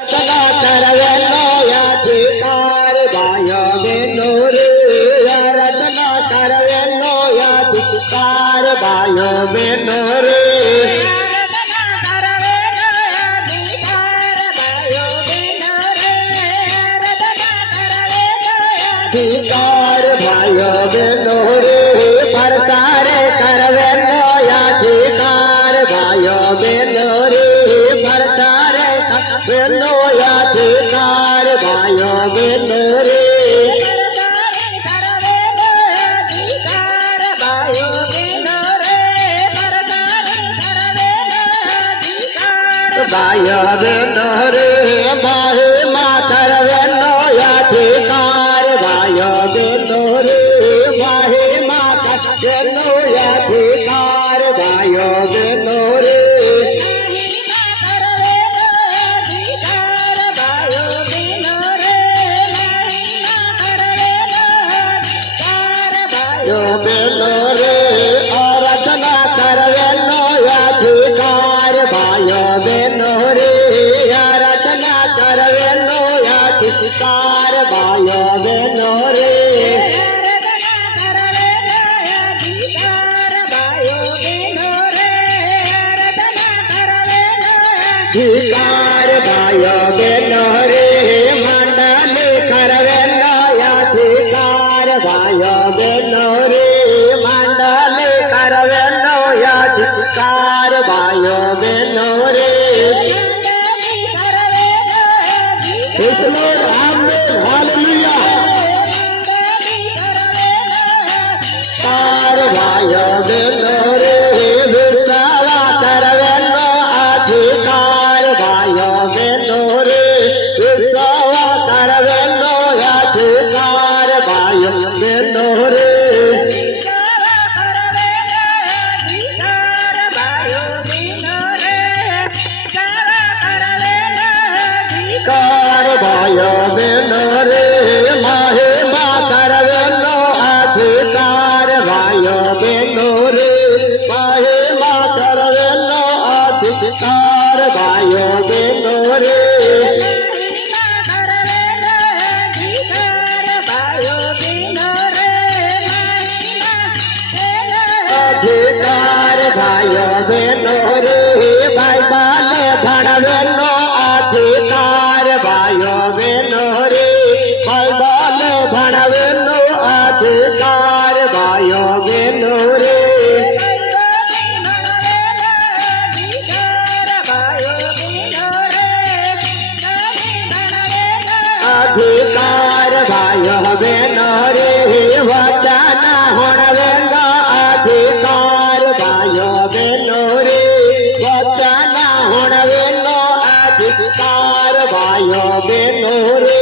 रचना करवेनो याधिकार भाइयो बहनो रे रचना करवेनो याधिकार भाइयो बहनो रे अधिकार भाइयो बहनो रे प्रचार करवेनो याधिकार भाइयो बहनो रे प्रचार करवेनो याधिकार भाइयो बहनो रे भाइयो बहनो रे महिमा करवेनो याधिकार भाइयो बहनो रे महिमा करवेनो याधिकार भाइयो बहनो रे भाइयो बहनो रे आराधना करवेनो याधिकार भाइयो बहनो रे आराधना करवेनो याधिकार भाइयो बहनो रे अधिकार भाइयो बहनो रे मंडल करवेनो याधिकार भाइयो बहनो रे मंडल करवेनो याधिकार भाइयो बहनो रे Praise the Lord, Amen, Hallelujah. Car भाइयो बहनो रे विश्वास करवेनो अधिकार भाइयो बहनो रे विश्वास करवेनो अधिकार भाइयो बहनो रे कार भाइयो बहनो रे महिमा करवेनो अधिकार भाइयो बहनो रे महिमा करवेनो अधिकार भाइयो बहनो रे अधिकार भाइयो बहनो रे बाइबल भणवेनो अधिकार भाइयो बहनो रे बाइबल भणवेनो अधिकार भाइयो बहनो रे अधिकार भाइयो बहनो रे वचन होणवेनो अधिकार भाइयो बहनो रे वचन होणवेनो अधिकार भाइयो बहनो रे